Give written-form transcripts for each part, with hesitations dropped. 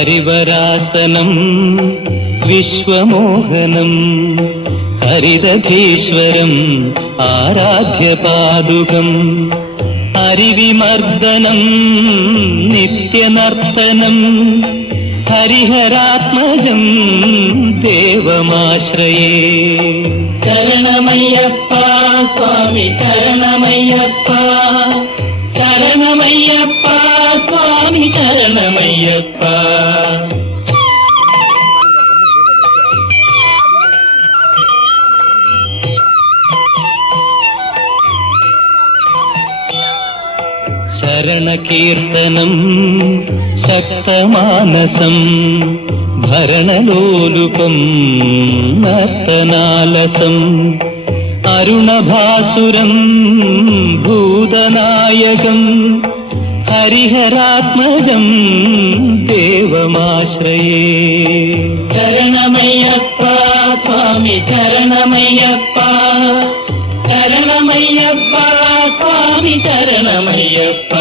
ഹരിവരാസനം വിശ്വമോഹനം ഹരിതധീശ്വരം ആരാധ്യപാദുകം ഹരിവിമർദ്ദനം നിത്യനർത്തനം ഹരിഹരാത്മജം ദേവമാശ്രയേ. ശരണമയ്യപ്പ സ്വാമി ശരണമയ്യപ്പ, ശരണമയ്യപ്പ സ്വാമി ശരണമയ്യപ്പ. ശരണകീർത്തനം ശക്തമാനസം ഭരണലോലുപം നർത്തനാലസം അരുണഭാസുരം ഭൂതനായകം ഹരിഹരാത്മജം ദേവമാശ്രയേ. ശരണമയ്യപ്പ സ്വാമി ശരണമയ്യപ്പ, ശരണമയ്യപ്പ സ്വാമി ശരണമയ്യപ്പ.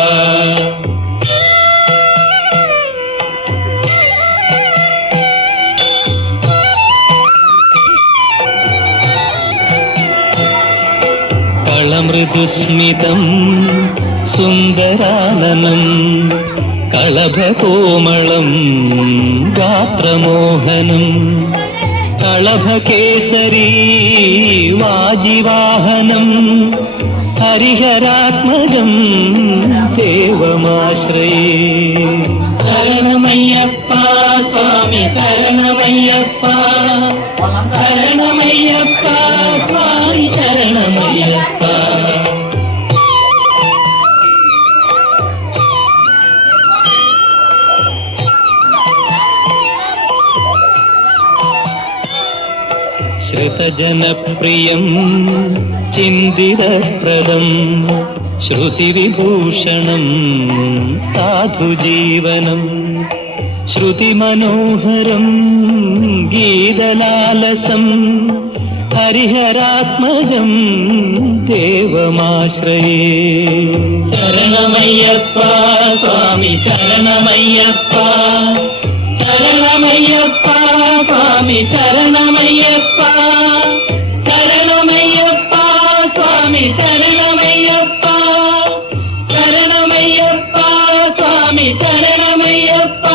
കളമൃദുസ്മിതം സുന്ദരാനനം കളഭകോമളം ഗാത്രമോഹനം കളഭകേസരീ വാജിവാഹനം ഹരിഹരാത്മജം ദേവമാശ്രയേ. ശരണമയ്യപ്പ സ്വാമി ശരണമയ്യപ്പ, ശരണമയ്യപ്പ സ്വാമി ശരണമയ്യപ്പ. ശ്രുതജനപ്രിയം ചിന്തിതപ്രദം ശ്രുതിവിഭൂഷണം സാധുജീവനം ശ്രുതിമനോഹരം ഗീതലാലസം ഹരിഹരാത്മജം ദേവമാശ്രയേ. ശരണമയ്യപ്പ സ്വാമി ശരണമയ്യപ്പ, ശരണമയ്യപ്പ സ്വാമി ശരണമയ്യപ്പ, ശരണമയ്യപ്പ സ്വാമി ശരണമയ്യപ്പ, ശരണമയ്യപ്പ സ്വാമി ശരണമയ്യപ്പ.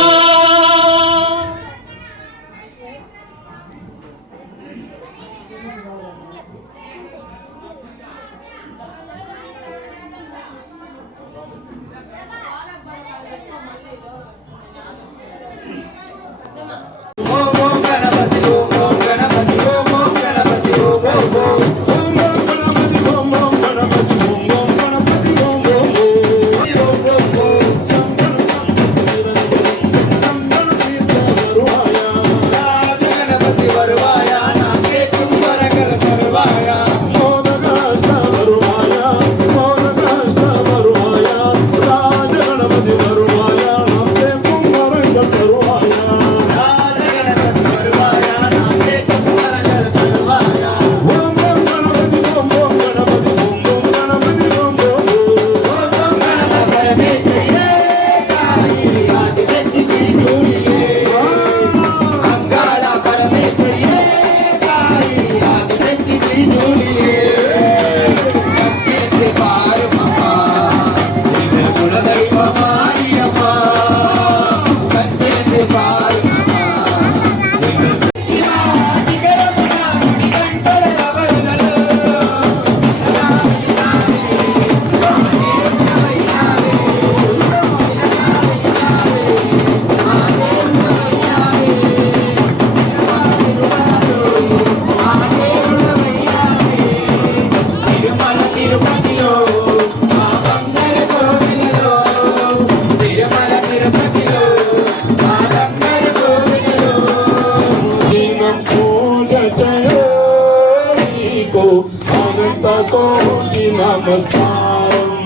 Namaskaram,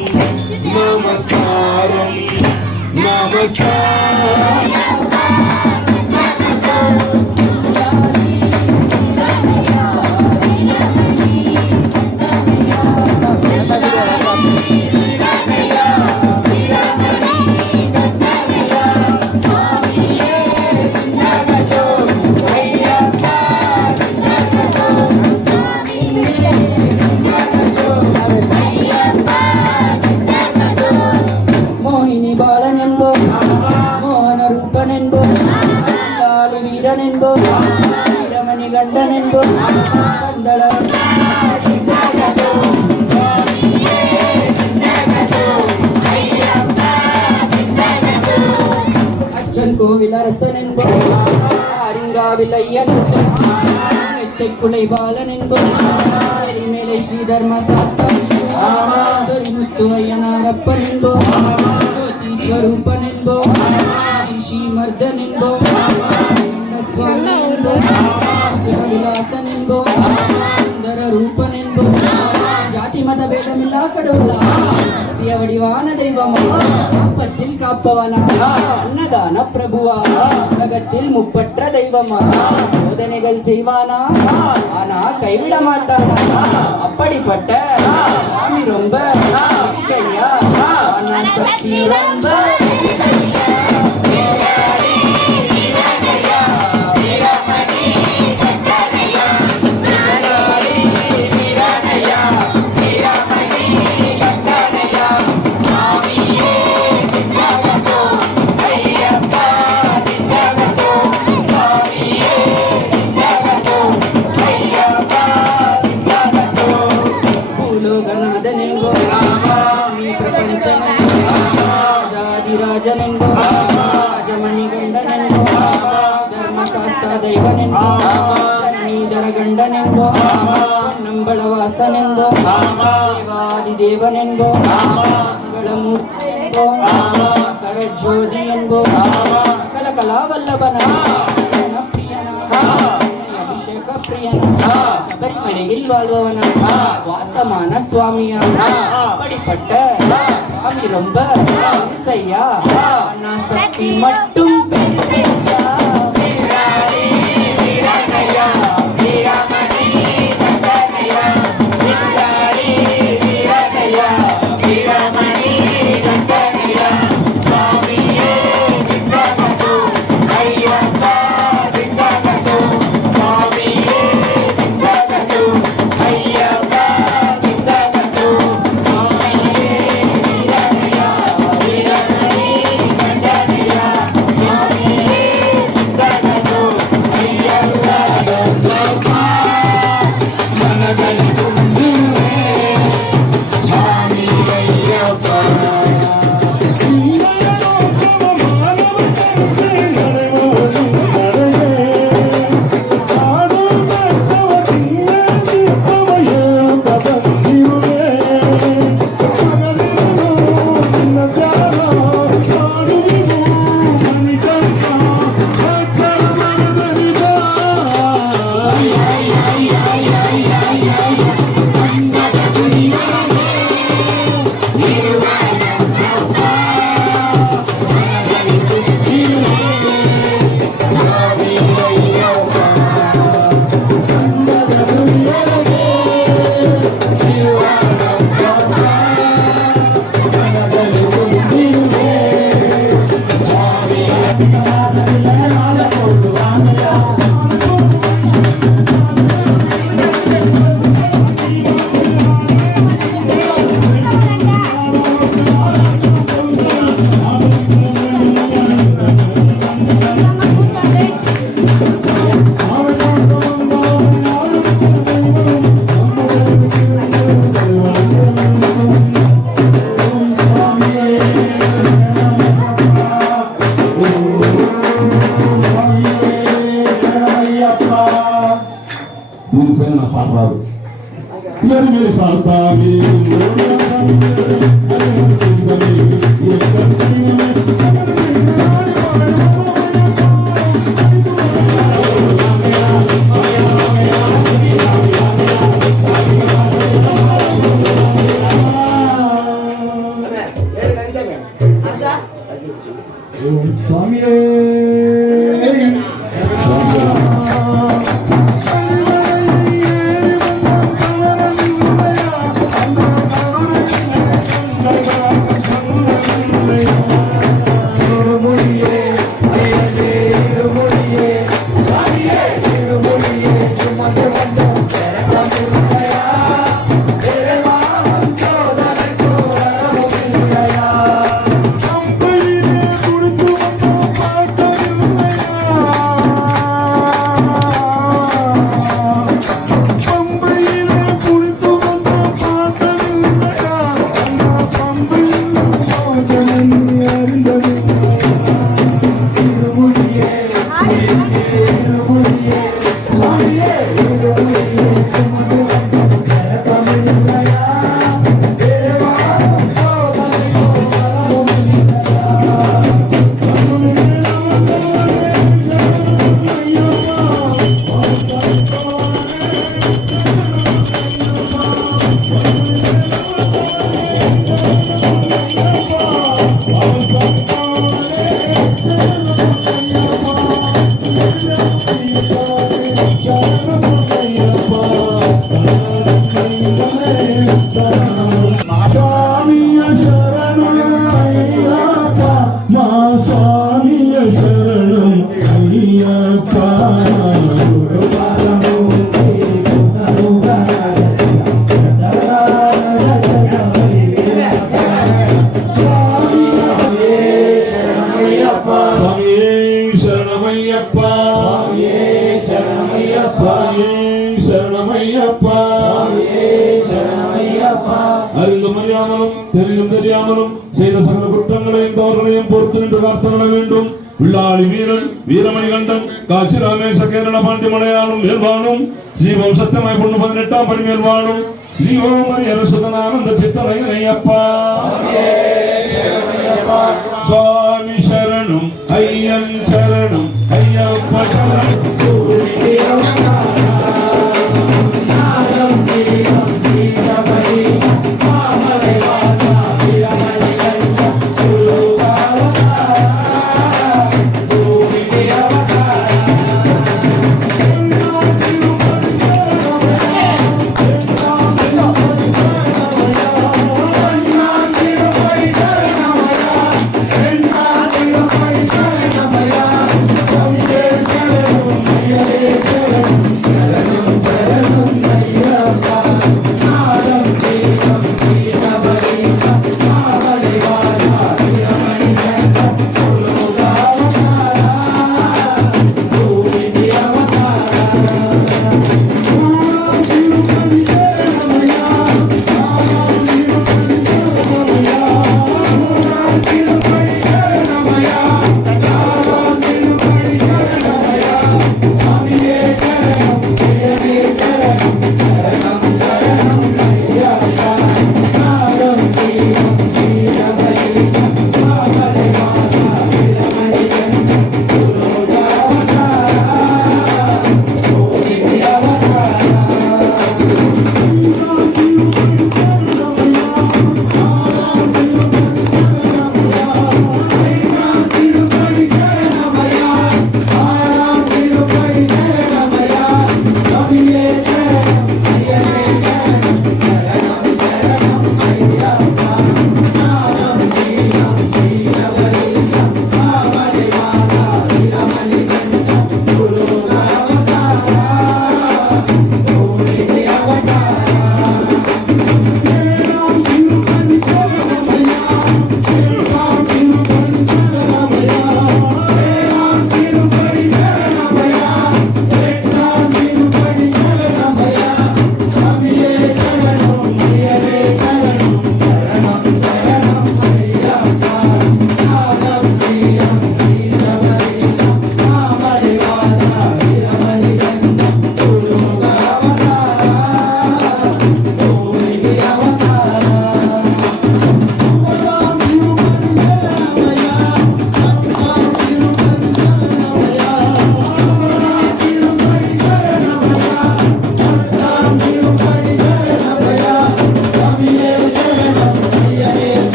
namaskaram, namaskaram. ಗಂಡನೆಂದು ಬಂದಳ ಅಚ್ಚನ್ ಕೋವಿಲ ರಸನೆಂದು ಆರಿಂಗಾವಿಲಯ್ಯನೆಂದು ಮೆತ್ತೆಕ್ಕುಳೈ ಬಾಲನೆಂದು ಮೇಲೆ ಶ್ರೀ ಧರ್ಮ ಶಾಸ್ತ್ರ ಮುತ್ತು ಅಯ್ಯನಾರಪ್ಪನೆಂದು ಜ್ಯೋತಿ ಸ್ವರೂಪನೆಂದು ಶ್ರೀಮರ್ದನೆಂದು ಸ್ವಾಮಿನೆಂದು ವಿಲಾಸನೆಂದು ಸುಂದರ ರೂಪನೆಂದು ಜಾತಿ ಮತ ಭೇದಮಿಲ್ಲ ಕಡುಲ್ಲ வடிவான தெய்வம் அப்பத்தில் காப்பவன அன்னதான பிரபுவா உலகத்தில் முப்பற்ற தெய்வமா சோதனைகள் செய்வானா ஆனா கைவிட மாட்டானா அப்படிப்பட்ட சாமி ரொம்ப சரியா சக்தி ரொம்ப ರಾಜನೆಂದು ರಾಜಮಣಿ ಗಂಡನೆಂದು ಧರ್ಮಶಾಸ್ತ್ರ ದೈವನೆಂದು ನೀದರ ಗಂಡನೆಂದು ನಂಬಳ ವಾಸನೆಂದು ದೇವಾದಿ ದೇವನೆಂದು ಮೂರ್ತಿಯೆಂದು ಕರಜ್ಯೋತಿ ಎಂಬೋ ಸಕಲ ಕಲಾವಲ್ಲಭನ ಪ್ರಿಯನ ಅಭಿಷೇಕ ಪ್ರಿಯನ ಶಬರಿಮಲೆயில் வாழ்பவன வாசமான சுவாமியா படிப்பட்ட சுவாமி ரொம்ப பெருசையா நான் சக்தி மட்டும் பெருசையா मेरे शास्ता स्वामी స్వామియ శరణం అయ్యప్ప మా స్వామియ శరణం అయ్యప్ప స్వామియే శరణమయ్యప్ప స్వామియే శరణమయ్యప్ప அறிந்தும் அறியாமலும் தெரிந்தும் தெரியாமலும் செய்த சகல குற்றங்களையும் தவறுகளையும் பொறுத்து நின்று காத்தருள வேண்டும். வில்லாளி வீரன் வீரமணிகண்டன் காட்சி ராமேச கேரள பாண்டி மலையாளும் மேல்வானும் ஸ்ரீவோம் சத்தியமாய் பொண்ணு 18ஆம் படி மேல்வானும் ஸ்ரீவோம் அரசுதனானந்த சித்தரையன் ஐயப்பா சுவாமி சரணம் ஐயன் சரணம் ஐயப்ப சரணம் Venga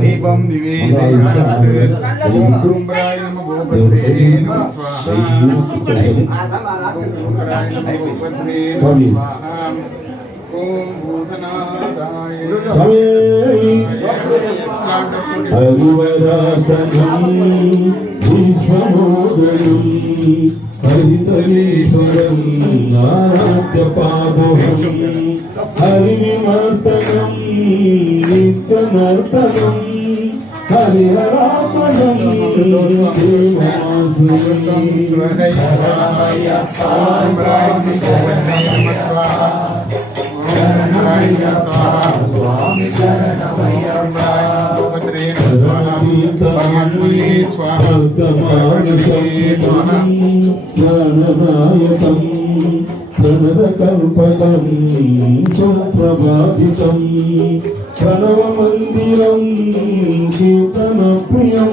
దీపం హరివరాసనం విశ్వమోదయం హరితలీశ్వరం నారాత్యపాదోహం హరివిమర్శనం నిత్యనర్తనం హరిహరాత్మనం ప్రణనాయకం ప్రణదకల్పకం సుప్రభావితం ప్రణవమందిరం కీర్తన ప్రియం